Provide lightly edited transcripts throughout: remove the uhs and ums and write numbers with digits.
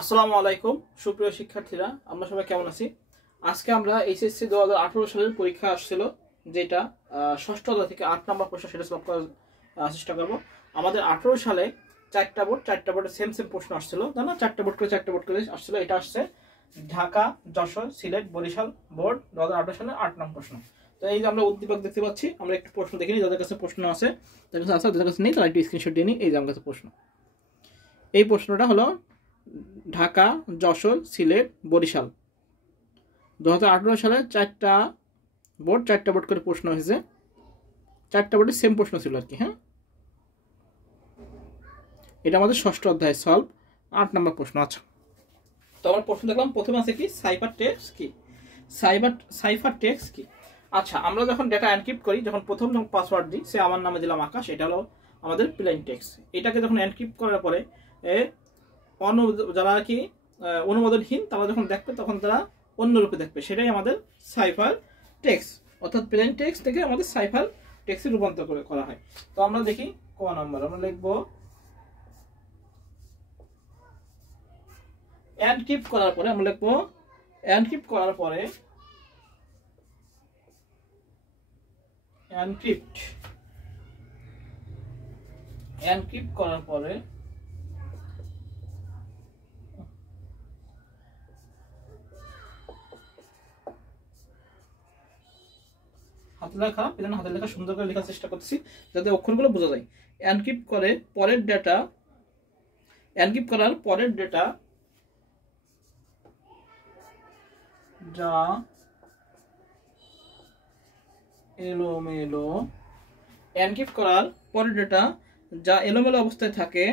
আসসালামু আলাইকুম সুপ্রিয় শিক্ষার্থীরা, আমরা সবাই কেমন আছি? আজকে আমরা এইচএসসি 2018 সালের পরীক্ষা আসছিল, যেটা ষষ্ঠ অধ্যায় থেকে 8 নম্বর প্রশ্ন, সেটা সলভ করার চেষ্টা করব। আমাদের 18 সালে চারটা বোর্ডে সেম প্রশ্ন আসছিল, তাই না? চারটা বোর্ড করে আসছিল। এটা আসছে ঢাকা, যশোর, সিলেট, বরিশাল বোর্ড 2018 সালে 8 নম্বর প্রশ্ন। তো এই যে আমরা উদ্দীপক দেখতে পাচ্ছি, আমরা একটু প্রশ্ন দেখে নিই। যাদের কাছে প্রশ্ন আছে, তাদের কাছে আছে, যাদের কাছে নেই তারা একটু স্ক্রিনশট দিয়ে নিই। এই যে আমার কাছে প্রশ্ন, এই প্রশ্নটা হলো ঢাকা, যশোর, সিলেট, বরিশাল 2018 সালে চারটা বোর্ড করে প্রশ্ন হয়েছে। চারটা বোর্ডে সেম প্রশ্ন ছিল আর কি। হ্যাঁ, এটা আমাদের ষষ্ঠ অধ্যায় সলভ 8 নম্বর প্রশ্ন। আচ্ছা, তো আমার প্রশ্ন দেখলাম প্রথমে আছে কি সাইফার টেক্সট কি। সাইফার টেক্সট কি? আচ্ছা, আমরা যখন ডেটা এনক্রিপ্ট করি, যখন পাসওয়ার্ড দিই, সে আমার নামে দিলাম আকাশ, এটা হলো আমাদের প্লেন টেক্সট। এটাকে যখন এনক্রিপ্ট করার পরে যারা আর কি অনুমোদনহীন, তারা যখন দেখবে তখন তারা অন্য রূপে দেখবে, সেটাই আমাদের সাইফার টেক্সট। অর্থাৎ প্লেন টেক্সট থেকে আমাদের সাইফার টেক্সটে রূপান্তর করা হয়। তো আমরা দেখি ক নাম্বার, আমরা লিখবো এনক্রিপ্ট করার পরে, আমরা লিখবো এনক্রিপ্ট করার পরে এনক্রিপ্ট করার পরে হাতের লেখা সুন্দর করে লেখার চেষ্টা করতেছি যাতে অক্ষরগুলো বোঝা যায়। এনক্রিপ্ট করার পরের ডেটা যা এলোমেলো, এনক্রিপ্ট করার পরের ডেটা যা এলোমেলো অবস্থায় থাকে,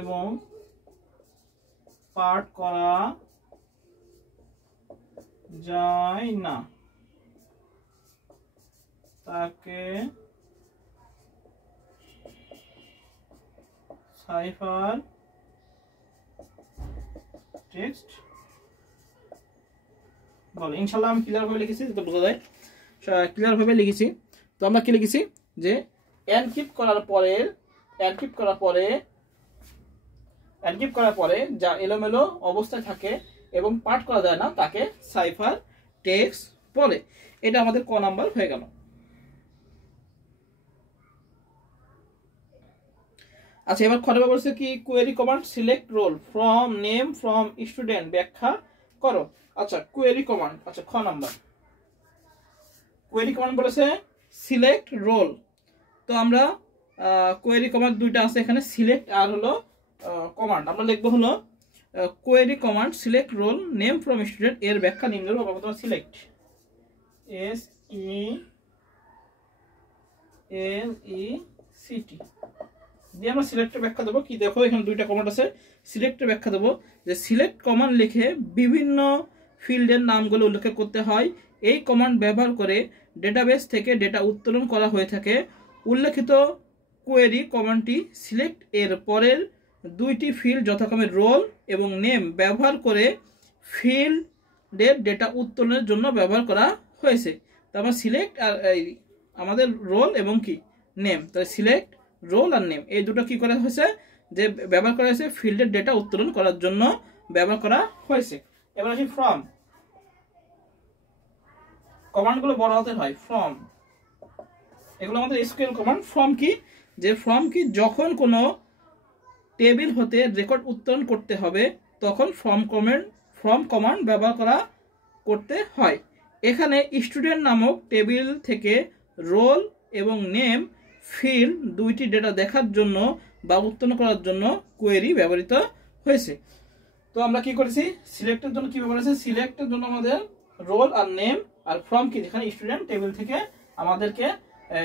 এবং পাঠ করা যায় না, তাকে সাইফার টেক্সট বলে। ইনশাআল্লাহ আমি ক্লিয়ার ভাবে লিখেছি, যাতে বোঝা যায়, ক্লিয়ার ভাবে লিখেছি। তো আমরা কি লিখেছি যে এনক্রিপ্ট করার পরে যা এলোমেলো অবস্থায় থাকে এবং পাঠ করা যায় না, তাকে সাইফার টেক্সট বলে। এটা আমাদের ক নাম্বার হয়ে গেল। আচ্ছা, এবার খরবা বলছে কি query command select roll from name from student ব্যাখ্যা করো। আচ্ছা, কোয়েরি কমান্ড, আচ্ছা খ নাম্বার কোয়েরি কমান্ড বলেছে সিলেক্ট রোল। তো আমরা কোয়েরি কমান্ড দুইটা আছে এখানে, সিলেক্ট আর হলো কমান্ড। আমরা লিখবো হলো query command select roll name from student এর ব্যাখ্যা নিম্নরূপ। প্রথমে সিলেক্ট SELECT দিয়ে আমরা সিলেক্টের ব্যাখ্যা দেবো কি। দেখো এখানে দুইটা কমান্ড আছে, সিলেক্টের ব্যাখ্যা দেবো যে সিলেক্ট কমান্ড লিখে বিভিন্ন ফিল্ডের নামগুলো উল্লেখ করতে হয়। এই কমান্ড ব্যবহার করে ডেটাবেস থেকে ডেটা উত্তোলন করা হয়ে থাকে। উল্লেখিত কোয়েরি কমান্ডটি সিলেক্ট এর পরের দুইটি ফিল্ড যথাক্রমে রোল এবং নেম ব্যবহার করে ফিল্ডের ডেটা উত্তোলনের জন্য ব্যবহার করা হয়েছে। তারপর সিলেক্ট আর আমাদের রোল এবং কি নেম, তাহলে সিলেক্ট রোল আর নেম এই দুটো কি করা হয়েছে, যে ব্যবহার করা হয়েছে ফিল্ডের ডেটা উত্তোলন করার জন্য ব্যবহার করা হয়েছে। এবার আসি ফ্রম। কমান্ডগুলো বড় হাতের হয়, ফ্রম এগুলো আমাদের এসকিউএল কমান্ড। ফ্রম কি, যে ফ্রম কি যখন কোনো টেবিল হতে রেকর্ড উত্তোলন করতে হবে তখন ফ্রম কমান্ড ব্যবহার করতে হয়। এখানে স্টুডেন্ট নামক টেবিল থেকে রোল এবং নেম ফিল্ড দুইটি ডেটা দেখার জন্য বা উত্তোলন করার জন্য কোয়েরি ব্যবহৃত হয়েছে। তো আমরা কি করেছি, সিলেক্টের জন্য কি ব্যবহার হয়েছে, সিলেক্টের জন্য আমাদের রোল আর নেম, আর ফ্রম কি যেখানে স্টুডেন্ট টেবিল থেকে আমাদেরকে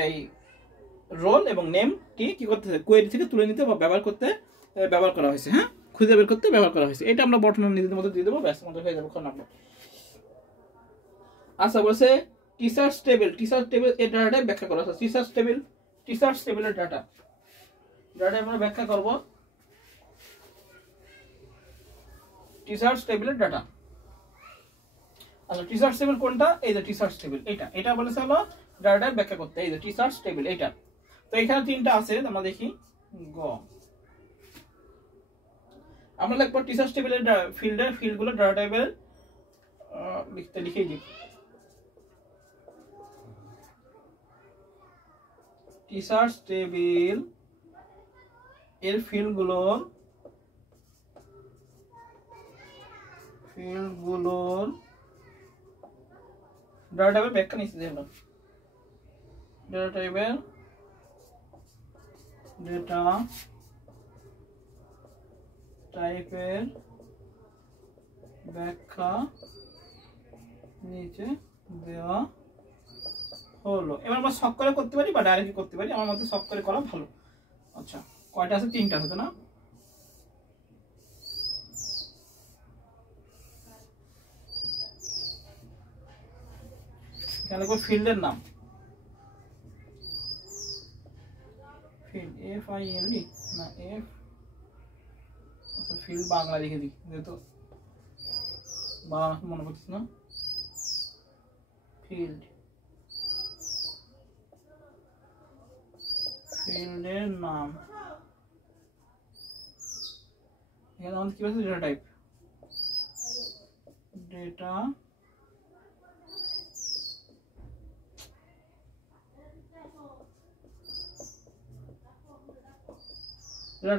এই রোল এবং নেমটি কি করতে হবে, কোয়েরি থেকে তুলে নিতে বা ব্যবহার করা হয়েছে। হ্যাঁ, খুঁজে বের করতে ব্যবহার করা হয়েছে। এটা আমরা বর্তমানে নিজেদের মধ্যে দিয়ে দেবো, ব্যাস আমাদের হয়ে যাবে খ নাম্বার। আচ্ছা, বলছে টিচার্স টেবিল এর ডাটাটা ব্যাখ্যা করা আছে। টিচার্স টেবিলের ডাটা আমরা ব্যাখ্যা করব। টিচার্স টেবিলের ডাটা আচ্ছা টিচার্স টেবিল কোনটা? এই যে টিচার্স টেবিল, এটা বলেছে হলো ডাটা টাইপ ব্যাখ্যা করতে। এই যে টিচার্স টেবিল এটা। তো এখানে তিনটা আছে, আমরা দেখি। গ আমরা লিখব টিচার্স টেবিলের ফিল্ডগুলো ডাটা টাইপের লিখেই দিই। টিচার্স টেবিল এর ফিল্ডগুলোর ডাটা টাইপের ব্যাখ্যা নিচে দিলাম। ডাটা টাইপের ব্যাখ্যা নিচে দেওয়া হলো। এবার আমরা সব করে করতে পারি বা ডাইরেক্ট করতে পারি, আমার মতে সব করে করা ভালো। আচ্ছা কয়টা আছে? তিনটা আছে না? এখানে ফিল্ডের নাম, ফিল্ড FILD না F, আচ্ছা ফিল্ড বাংলা লিখে দিই যেহেতু বাংলা মনে পড়ছে না। ফিল্ডের নাম, এখানে আমাদের কি আছে? Data type, data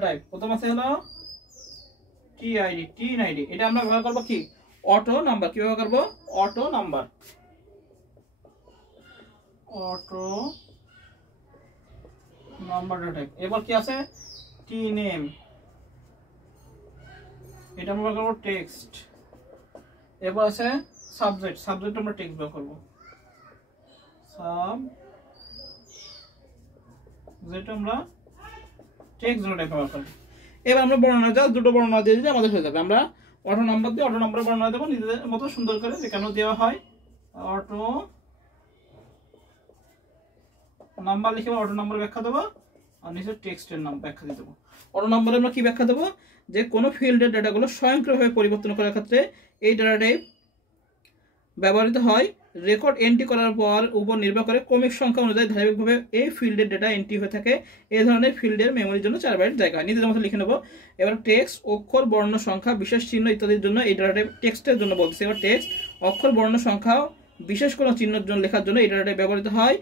type. প্রথম আছে হলো TID। এটা আমরা ব্যবহার করবো কি? Auto number. কি ব্যবহার করবো? Auto number. Data type. এবার কি আছে? TNAME, এটা আমরা ব্যবহার করবো টেক্সট। এবার আছে সাবজেক্ট আমরা টেক্সট ব্যবহার করবো। সাবজেক্ট আমরা টেক্সট টাইপ ব্যবহার করবো। এবার আমরা বর্ণনা দুটো বর্ণনা দিয়ে দিলে আমাদের হয়ে যাবে। আমরা অটো নাম্বার দিয়ে অটো নাম্বার বর্ণনা দেবো নিজেদের মতো সুন্দর করে, যেখানে দেওয়া হয় অটো নাম্বার লিখে অটো নাম্বার ব্যাখ্যা দেবো, আর নিচে টেক্সটের নাম ব্যাখ্যা দিয়ে দেবো। অটো নাম্বারে আমরা কি ব্যাখ্যা দেবো? যে কোনো ফিল্ডের ডাটাগুলো স্বয়ংক্রিয়ভাবে পরিবর্তন করার ক্ষেত্রে এই ডাটা টাইপ ব্যবহৃত হয়। রেকর্ড এন্ট্রি করার উপর নির্ভর করে ক্রমিক সংখ্যা অনুযায়ী ধারাবাহিকভাবে এই ফিল্ডের ডেটা এন্ট্রি হয়ে থাকে। এই ধরনের ফিল্ডের মেমোরির জন্য 4 বাইট জায়গা হয়। নিজেদের মতো লিখে নেব। এবার টেক্সট, অক্ষর, বর্ণ, সংখ্যা, বিশেষ চিহ্ন ইত্যাদির জন্য এই ডাটা টাইপ টেক্সটের জন্য বলতেছে। এবার টেক্সট, অক্ষর, বর্ণ, সংখ্যা, বিশেষ কোনো চিহ্নের জন্য লেখার জন্য এই ডাটা টাইপ ব্যবহৃত হয়।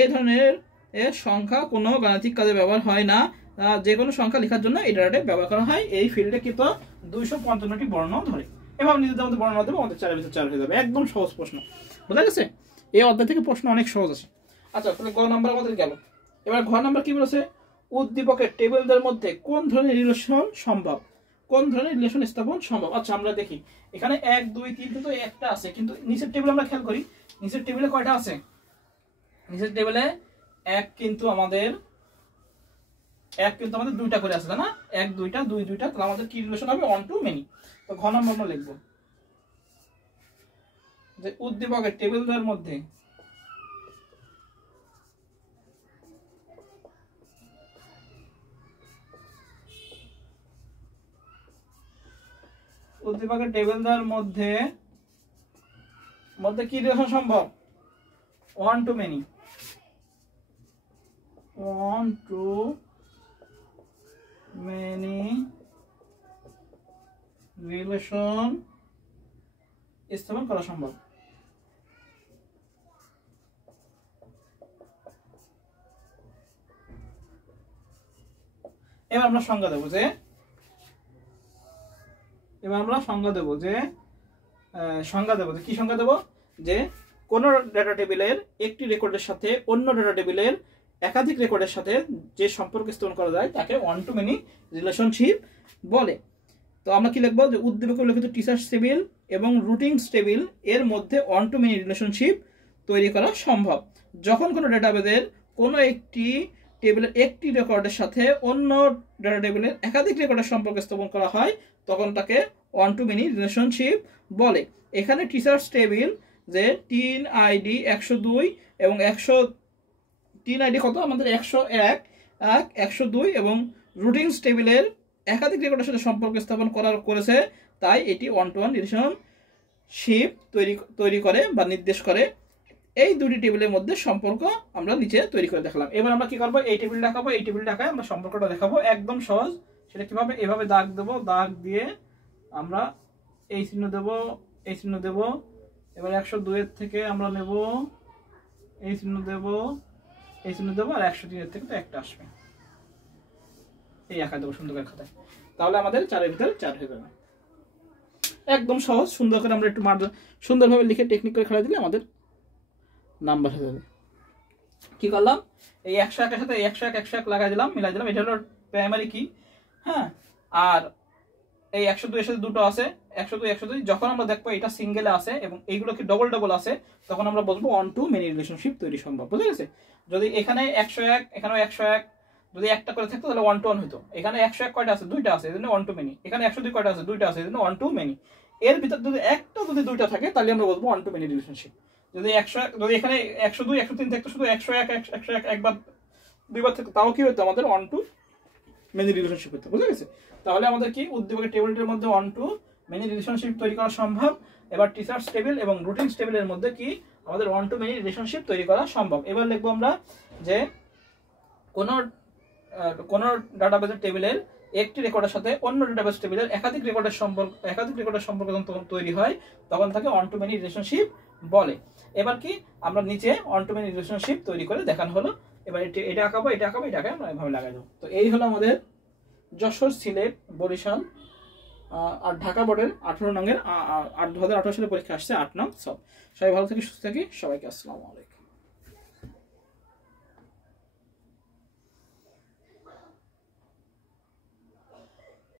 এই ধরনের সংখ্যা কোনো গাণিতিক কাজে ব্যবহার হয় না। যে কোনো সংখ্যা লেখার জন্য এই ডাটা টাইপ ব্যবহার করা হয়। এই ফিল্ডে কিন্তু 255টি বর্ণ ধরে। এবার নিজেদের মধ্যে বর্ণনা দেবো, আমাদের 4 ভিতরে 4 হয়ে যাবে। একদম সহজ প্রশ্ন, বুঝা গেছে? এই অধ্যায় থেকে প্রশ্ন অনেক সহজ আছে। আচ্ছা তাহলে গ নাম্বার আমাদের গেল। এবার ঘ নাম্বার কি বলেছে? উদ্দীপকের টেবিলদের মধ্যে কোন ধরনের রিলেশন সম্ভব, কোন ধরনের রিলেশন স্থাপন সম্ভব। আচ্ছা আমরা দেখি, এখানে 1 2 3 তো একটা আছে, কিন্তু নিচের টেবিলে আমরা খেয়াল করি নিচের টেবিলে কয়টা আছে? নিচের টেবিলে এক কিন্তু আমাদের দুইটা করে আছে, তাই না? 1 2টা 2 2টা, তাহলে আমাদের কি রিলেশন হবে? One to many. তো ঘ নাম্বার আমরা লিখবো যে উদ্দীপকের টেবিলদের মধ্যে মধ্যে কি রিলেশন সম্ভব? ওয়ান টু মেনি রিলেশন স্থাপন করা সম্ভব। এবার আমরা সংজ্ঞা দেব যে কি সংজ্ঞা দেব? যে কোন ডাটা টেবিলের একটি রেকর্ডের সাথে অন্য ডাটা টেবিলের একাধিক রেকর্ডের সাথে যে সম্পর্ক স্থাপন করা যায় তাকে ওয়ান টু মেনি রিলেশনশিপ বলে। তো আমরা কি লিখবো? যে উদ্দীপকে উল্লেখিত টিচার্স টেবিল এবং রুটিনস টেবিল এর মধ্যে ওয়ান টু মেনি রিলেশনশিপ তৈরি করা সম্ভব যখন কোনো ডাটাবেসের কোনো একটি টেবিলের একটি রেকর্ডের সাথে অন্য ডাটা টেবিলের একাধিক রেকর্ডের সম্পর্ক স্থাপন করা হয়, তখন তাকে ওয়ান টু মেনি রিলেশনশিপ বলে। এখানে টিচার্স টেবিল যে 3 ID 102 এবং 3 ID কত? আমাদের 101 102 এবং রুটিনস টেবিলের একাধিক রেকর্ডের সাথে সম্পর্ক স্থাপন করেছে, তাই এটি one to one relationship তৈরি করে বা নির্দেশ করে, এই দুটি টেবিলের মধ্যে সম্পর্ক আমরা নিচে তৈরি করে দেখালাম। এবার আমরা কি করবো, এই টেবিল দেখাবো, এই টেবিল দেখায় আমরা সম্পর্কটা দেখাবো, একদম সহজ। সেটা কিভাবে, এভাবে দাগ দেবো, দাগ দিয়ে আমরা এই চিহ্ন দেব, এই চিহ্ন দেব। এবার 102 এর থেকে আমরা নেব, এই চিহ্ন দেব, এই চিহ্ন দেবো, আর 103 এর থেকে তো একটা আসবে, এই আঁকা দেবো সুন্দর করে খাতায়। তাহলে আমাদের 4 এর ভিতরে 4 হয়ে যাবে। একদম সহজ, সুন্দর করে আমরা একটু সুন্দরভাবে লিখে টেকনিক করে খেলা দিলে আমাদের নাম্বার হয়ে যাবে। কি করলাম, এই 101 এর সাথে 101 101 লাগাই দিলাম, মিলাই দিলাম, এটা হলো প্রাইমারি কি। হ্যাঁ, আর এই 102 এর সাথে দুটো আছে, 102 102। যখন আমরা দেখবো এটা সিঙ্গেলে আছে এবং এইগুলো কি ডবল ডবল আছে, তখন আমরা বলবো অন টু মেনি রিলেশনশিপ তৈরি সম্ভব। বুঝে গেছে? যদি এখানে 101, এখানেও 101, যদি একটা করে থাকতো তাহলে 1 টু 1 হতো। এখানে 101 কয়টা আছে, দুইটা আছে, এজন্য 1 টু মেনি। এখানে 102 কয়টা আছে, দুইটা আছে, এজন্য 1 টু মেনি। এর ভিতর যদি একটা যদি দুইটা থাকে তাহলে আমরা বলবো 1 টু মেনি রিলেশনশিপ। যদি 101, যদি এখানে 102 103 থাকতো, শুধু 101 101 একবার দুইবার থাকতো, তাও কি হতো, আমাদের 1 টু মেনি রিলেশনশিপ হতো। বুঝে গেছে? তাহলে আমাদের কি উদ্দীপকের টেবিলটির মধ্যে 1 টু মেনি রিলেশনশিপ তৈরি করা সম্ভব। এবার টিচার্স টেবিল এবং রুটিনস টেবিলের মধ্যে কি আমাদের 1 টু মেনি রিলেশনশিপ তৈরি করা সম্ভব। এবার লিখবো আমরা যে কোন ডাটাবেসের টেবিলের একটি রেকর্ডের সাথে অন্য ডাটাবেস টেবিলের একাধিক রেকর্ডের সম্পর্ক যখন তৈরি হয় তখন তাকে 1 টু মেনি রিলেশনশিপ বলে। এবার কি আমরা নিচে 1 টু মেনি রিলেশনশিপ তৈরি করে দেখানো হলো। এবার এটা আঁকাবো, এটা আঁকাবো, এটাকে আমরা এভাবে লাগাই দেবো। তো এই হলো আমাদের যশোর, সিলেট, বরিশাল আর ঢাকা বোর্ডের 18 নং এর 2018 সালে পরীক্ষা আসছে 8 নং সব। সবাই ভালো থাকি, সুস্থ থাকি, সবাইকে আসসালামু আলাইকুম।